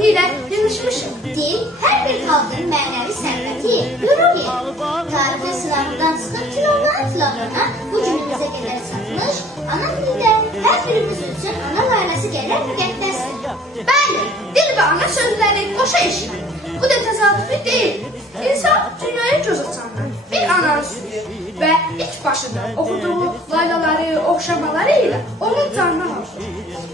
sərvəti ilə yığışmışıq. Dil hər bir xalqın mənəvi sərvəti, qürur yeri. Tarixin sınavından çıxıb tilovlarına bu günümüzə qədər çatmış, ana dilində hər birimiz üçün ana layləsi gələn müqəddəsdir. Bəli, dil və ana sözləri qoşa işlənir. Bu da təsadüfi deyil. İnsan dünyaya göz açanlar bir ananı sürür və ilk başında oxuduğu laylaları, oxşamaları ilə onun canına alır.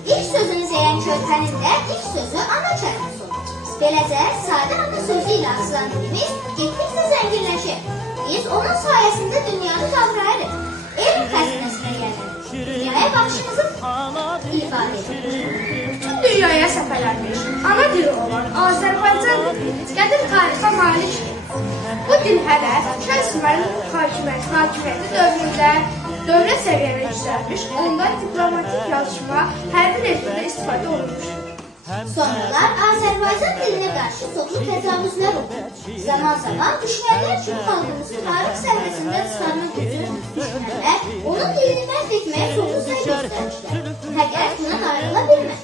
İlk sözünü deyən körpənin də ilk sözü ana kəlməsi olur. Beləcə, sadə ana sözü ilə açılan dilimiz getdikcə zənginləşir. Biz onun sayəsində dünyanı qavrayırıq. Elm xəzinəsinə gəlir. Dünyaya baxışımızı ifadə edir. Bütün dünyaya səfərlənmiş ana dili olan Azərbaycan dili qədim tarixə malikdir. Bu dil hələ Şəmsmənin hakimiyyəti dövründə dövlət səviyyəyə yüksəlmiş, ondan diplomatik yazışma, hərbi rejimdə istifadə olunmuş. Sonralar Azərbaycan dilinə qarşı çoxlu təcavüzlər oldu. Zaman düşmənlər üçün xalqımızı tarix səhnəsində çıxarma gücü düşmənlər onun dilini məhv etməyə çoxlu səy göstərmişlər. Fəqət bundan ayrıla bilmək.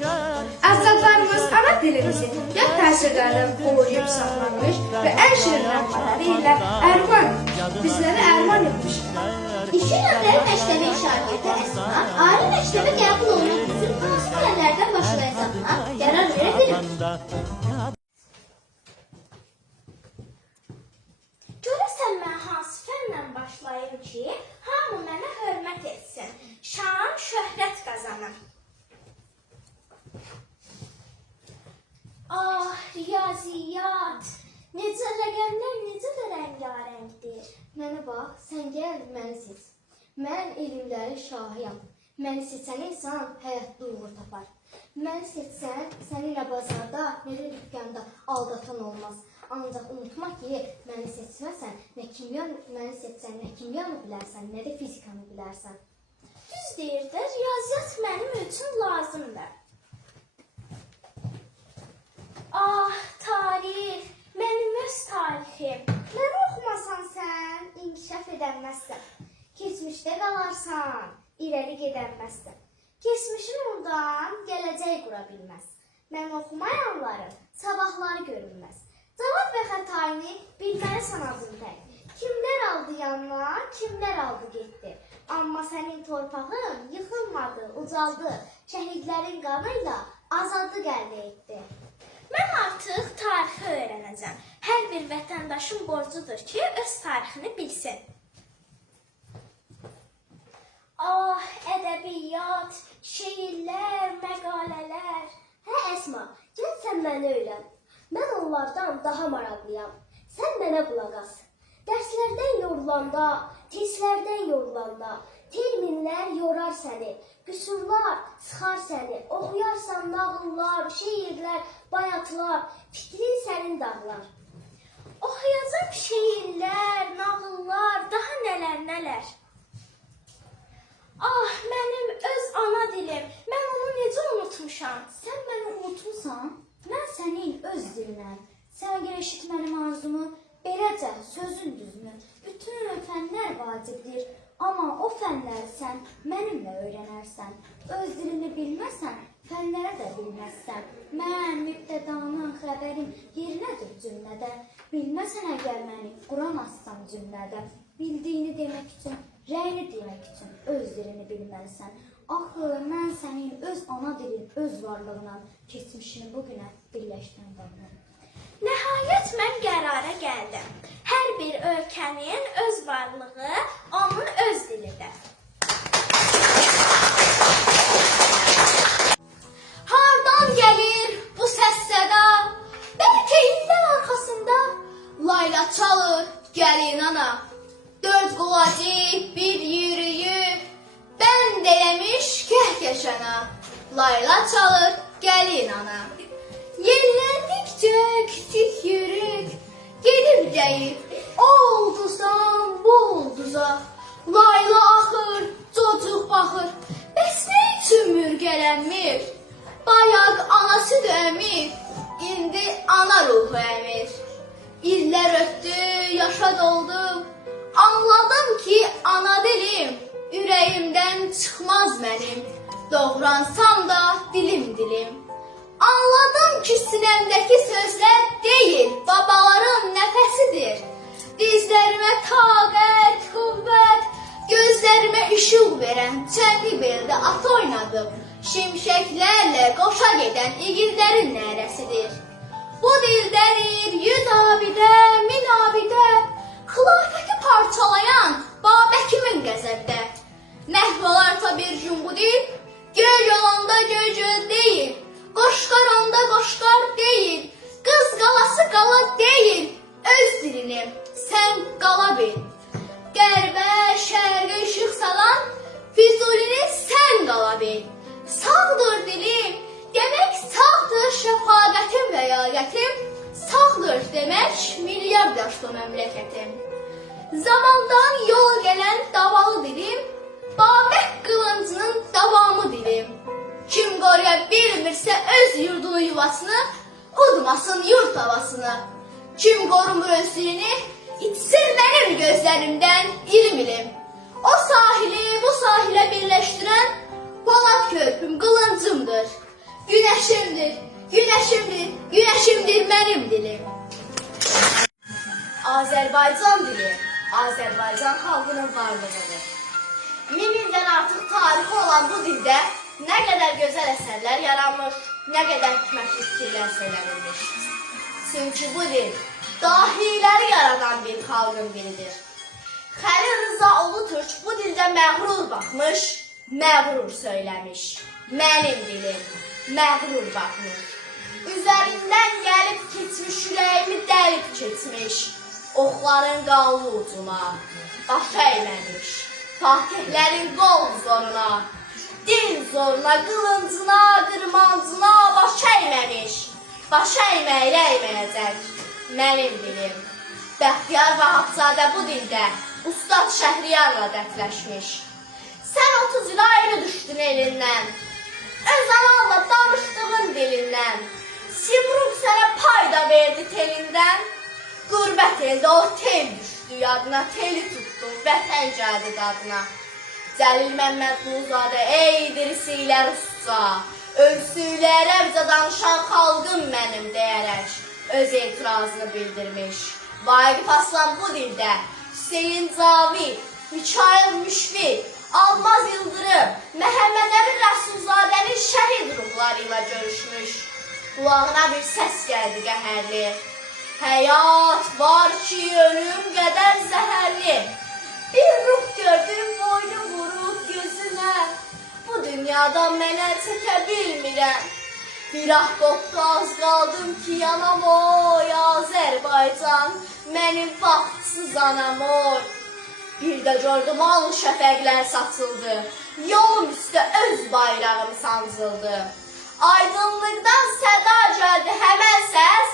Əcdadlarımız ana dilimizi yad təsirlərdən qoruyub saxlamış və ən şirin nəğmələri ilə ərvan, bizləri ərvan etmişlər. 2 nömrəli məktəbin şagirdi Əsma, ali məktəbə qəbul olmaq üçün hansı fənlərdən başlayacağına qərar verə bilmir. Görəsən mən hansı fəndən başlayım ki, hamı mənə hörmət etsin, şan, şöhrət qazanım. Ah, riyaziyyat, necə rəqəmlər necə də rəngarəngdir. Mənə bax, sən gəl, məni seç. Mən elmlərin şahıyam. Məni seçən insan həyatda uğur tapar. Məni seçsən, səninlə bazarda, necə dükkanda aldatan olmaz. Ancaq unutma ki, məni seçməsən, məni seçsən, nə kimyanı bilərsən, nə də fizikanı bilərsən. Düz deyirdir, riyaziyyat mənim üçün lazımdır. Ah, tarix, mənim öz tarixim. Məni oxumasan sən, inkişaf edənməzsən. Keçmişdə qalarsan, irəli gedənməzsən. Keçmişin ondan gələcək qura bilməz. Mən oxumayanların sabahları görünməz. Cavab və xətayını bilməlisən azından. Kimlər aldı yanına, kimlər aldı getdi. Amma sənin torpağın yıxılmadı, ucaldı. Şəhidlərin qanıyla azadlıq əldə etdi. Mən artıq tarixi öyrənəcəm. Hər bir vətəndaşın borcudur ki, öz tarixini bilsin. Ah, ədəbiyyat, şeirlər, məqalələr. Hə, Əsma, gəl sən məni öyrən. Mən onlardan daha maraqlıyam. Sən mənə qulaq as. Dərslərdən yorulanda, testlərdən yorulanda, terminlər yorar səni, qüsurlar sıxar səni, oxuyarsan nağıllar, şeirlər, bayatlar, fikrin sənin dağlar. Oxuyacam şeirlər, nağıllar, daha nələr. Ah, mənim öz ana dilim, mən onu necə unutmuşam? Sən məni unutmuşsan, mən sənin öz dilinəm. Sən gəl eşit mənim arzumu, beləcə sözün düzmü. Bütün fənlər vacibdir, amma o fənləri sən mənimlə öyrənərsən. Öz dilini bilməsən, fənlərə də bilməzsən. Mən mübtədanın xəbərim yerinədir cümlədə. Bilməsən əgər məni Quran assan cümlədə. Bildiyini demək üçün, rəyini demək üçün öz dilini bilməlisən. Axı, mən sənin öz ana dilin, öz varlığına, keçmişini bugünə birləşdirən qanunum. Nəhayət mən qərara gəldim. Hər bir ölkənin öz varlığı onun öz dilidir. Hardan gəlir bu səs səda? Bəlkə illər arxasında layla çalır gəlin ana. 4 qulacı bir yürüyüb, bənd eləmiş kəhkəşana. Layla çalır gəlin ana. Yelləndikcə kiçik yürük, gedib deyib, o ulduzdan bu ulduza. Layla axır, cocuq baxır, bəs nə üçün mürgələnmir? Bayaq anası da əmir, indi ana ruhu əmir. İllər ötdü, yaşa doldum, anladım ki ana dilim ürəyimdən çıxmaz mənim. Doğransam da dilim. Anladım ki sinəmdəki sözlər deyil, babaların nəfəsidir. Dizlərimə taqət, qüvvət, gözlərimə işıq verən çənli beldə at oynadım. Şimşəklərlə qoşa gedən igidlərin nərəsidir. Bu dildədir yüz abidə, min abidə, xilafəti parçalayan Babəkimin qəzəbdə. Məhv olarsa bir gün bu dil, göy yolanda göy deyil, qoşqar onda qoşqar deyil, qız qalası qala deyil, öz dilini sən qala bil. Qərbə, şərqə işıq salan Füzulini sən qala bil. Sağdır dilim, demək sağdır şəfaqətim və yayətim, sağdır demək milyard yaşlı məmləkətim. Zamandan yol gələn davalı dilim, Babək qılıncının davamı dilim. Kim qoruya bilmirsə öz yurdunu yuvasını, udmasın yurt havasını. Kim qorumur öz dilini, içsin mənim gözlərimdən ilim ilim. O sahili bu sahilə birləşdirən Polat körpüm qılıncımdır. Günəşimdir, günəşimdir, günəşimdir mənim dilim. Azərbaycan dili, Azərbaycan xalqının varlığıdır. 1000 ildən artıq tarixi olan bu dildə nə qədər gözəl əsərlər yaranmış, nə qədər hikmətli fikirlər söylənilmiş. Çünki bu dil dahiləri yaradan bir xalqın dilidir. Xəlil Rıza Ulutürk bu dildə məğrur baxmış, məğrur söyləmiş. Mənim dilim məğrur baxmış. Üzərindən gəlib keçmiş, ürəyimi dəlib keçmiş. Oxların qallı ucuna, baş əyməmiş. Fatihlərin qol zoruna, dil zoruna, qılıncına, qırmancına baş əyməmiş. Baş əyməklə əyməyəcək mənim dilim. Bəxtiyar Vahabzadə bu dildə Ustad Şəhriyarla dəfləşmiş. Sən 30 il ayrı düşdün elindən, öz ananla danışdığın dilindən. Simruk sənə payda verdi telindən, qürbət eldə o tel düşdü yadına, teli tutdun vətən gəldi dadına. Cəlil Məmmədquluzadə ey dirisilə rusca, ölsüylə ərəbcə danışan xalqım mənim deyərək öz etirazını bildirmiş. Vaqif Aslan bu dildə Hüseyin Cavid, Mikail Müşfiq, Almaz Yıldırım, Məhəmməd Əmin Rəsulzadənin şəhid ruhları ilə görüşmüş. Qulağına bir səs gəldi qəhərli. Həyat var ki, ölüm qədər zəhərli. Bir ruh gördüm, boynu vurub gözümə. Bu dünyada mənə çəkə bilmirəm. Bir ah qopdu, az qaldım ki, yanam oy, Azərbaycan, mənim baxtsız anam oy. Bir də gördüm, al şəfəqlər saçıldı, yolum üstə öz bayrağım sancıldı. Aydınlıqdan səda gəldi həmən səs,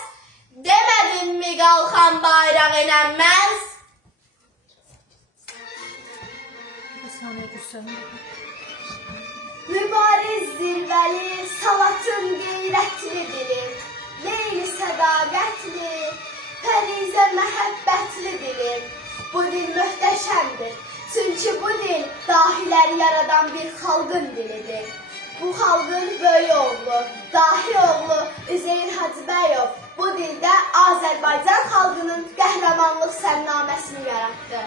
demədinmi qalxan bayraq enənməz? Mübariz zirvəli, salatın qeyrətli dilim, leyli sədaqətli, fərizə məhəbbətli dilim. Bu dil möhtəşəmdir, çünki bu dil dahiləri yaradan bir xalqın dilidir. Bu xalqın böyük oğlu, dahi oğlu Üzeyir Hacıbəyov bu dildə Azərbaycan xalqının qəhrəmanlıq sərnaməsini yaratdı.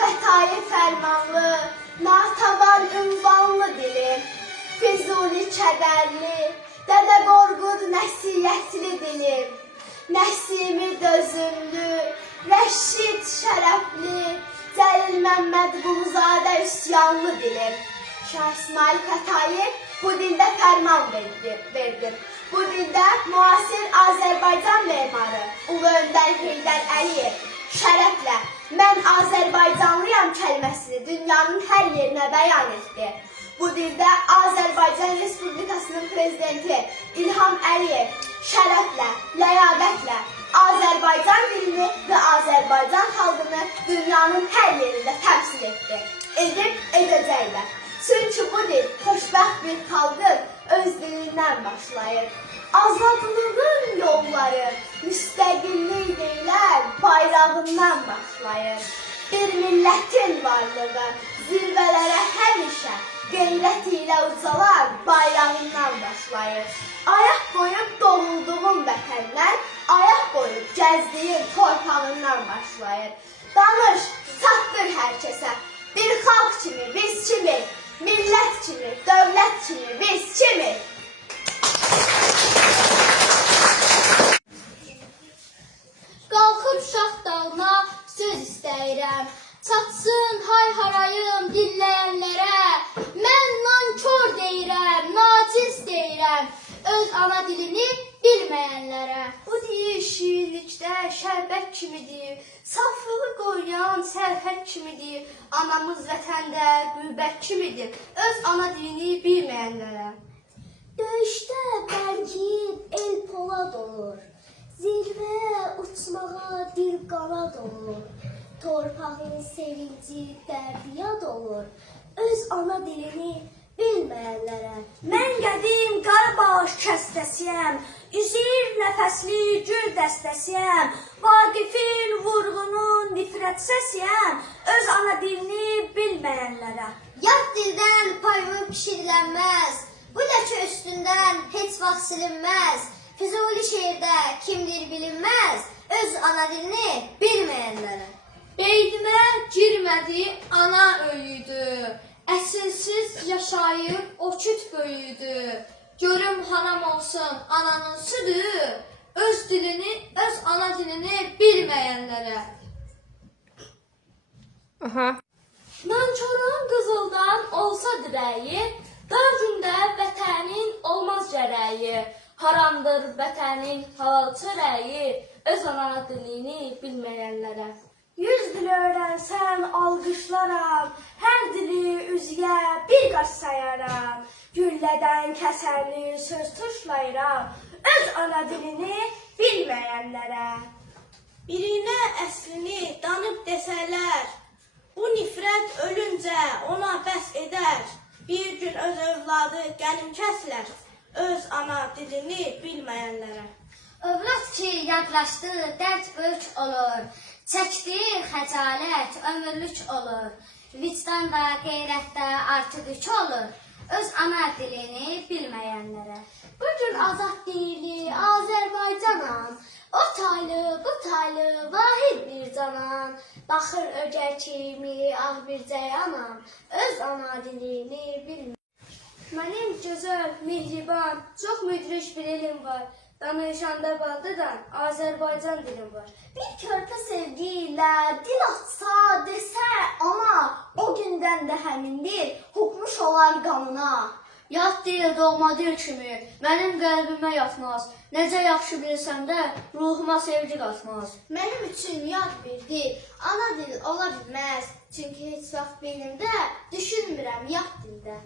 Xətai fərmanlı, natavan ünvanlı dilim, Füzuli kədərli, Dədə Qorqud nəsiyyətli dilim, Nəsimi dözümlü, Rəşid şərəfli, Cəlil Məmmədquluzadə üsyanlı dilim. Şah İsmail Xətai bu dildə fərman verdi. Bu dildə müasir Azərbaycan memarı Ulu Öndər Heydər Əliyev şərəflə mən Azərbaycanlıyam kəlməsini dünyanın hər yerinə bəyan etdi. Bu dildə Azərbaycan Respublikasının prezidenti İlham Əliyev şərəflə, ləyaqətlə Azərbaycan dilini və Azərbaycan xalqını dünyanın hər yerində təmsil etdi. Edəcəklər. Çünki bu dil xoşbəxt bir xalqın öz dilindən başlayır. Azadlığın yolları müstəqillik deyilən bayrağından başlayır. Bir millətin varlığı zirvələrə həmişə Qeyrət ilə ucalar bayrağından başlayır. Ayaq qoyub doğulduğum vətənlər, ayaq qoyub gəzdiyim torpağından başlayır. Danış, çatdır hər kəsə. Bir xalq kimi biz kimi, millət kimi, dövlət kimi biz kimi. Qalxıb şax dağına söz istəyirəm. Çatsın hay-harayım dinləyənlərə. Mən nankor deyirəm, naciz deyirəm. Öz ana dilini bilməyənlərə. Bu dil şiirlikdə şərbət kimidir, saflığı qoruyan sərhəd kimidir. Anamız vətəndə qürbət kimidir, öz ana dilini bilməyənlərə. Döyüşdə bərgin el polad olur. Zirvəyə uçmağa dil qanad olur. Torpağın sevinci dərdiyad olur. Öz ana dilini bilməyənlərə. Mən qədim Qarabağ kəstəsiyəm, üzür nəfəsli gül dəstəsiyəm, Vaqifin vurğunun nifrət səsiyəm, öz ana dilini bilməyənlərə. Yad dildən payı pişirilənməz, bu ləkə üstündən heç vaxt silinməz. Füzuli şeirdə kimdir bilinməz, öz ana dilini bilməyənlərə. Beynimə girmədi ana öyüdü, əsilsiz yaşayıb o küt böyüdü. Görüm haram olsun ananın südü, öz dilini, öz ana dilini bilməyənlərə. Nankorun qızıldan olsa dirəyi, dar gündə vətənin olmaz gərəyi. Haramdır vətənin halal çörəyi, öz ana dilini bilməyənlərə. 100 dil öyrənsən alqışlaram, hər dili üzüyə bir qaç sayaram. Güllədən kəsərli söz tuşlayıram, öz ana dilini bilməyənlərə. Birinə əslini danıb desələr, bu nifrət ölüncə ona bəs edər. Bir gün öz övladı qənim kəsilər, öz ana dilini bilməyənlərə. Övlad ki yadlaşdı, dərd böyük olur. Çəkdi xəcalət, ömürlük olur. Vicdan və qeyrətdə artıq yük olur. Öz ana dilini bilməyənlərə. Bugün azad deyili Azərbaycanam, o taylı, bu taylı, vahid bir canan. Baxır ögər kimi ah bir cəyanam, öz ana dilini bilməyənlərə. Mənim gözəl, mehriban, çox müdrik bir elim var. Danışanda baldıdan Azərbaycan dilim var. Bir körpə sevgi ilə dil atsa, desə ana, o gündən də həmin dil hukmuş olar qanına. Yad dil, doğma dil kimi mənim qəlbimə yatmaz. Necə yaxşı bilsəm də ruhuma sevgi qatmaz. Mənim üçün yad bir dil, ana dil ola bilməz. Çünki heç vaxt beynimdə düşünmürəm yad dildə.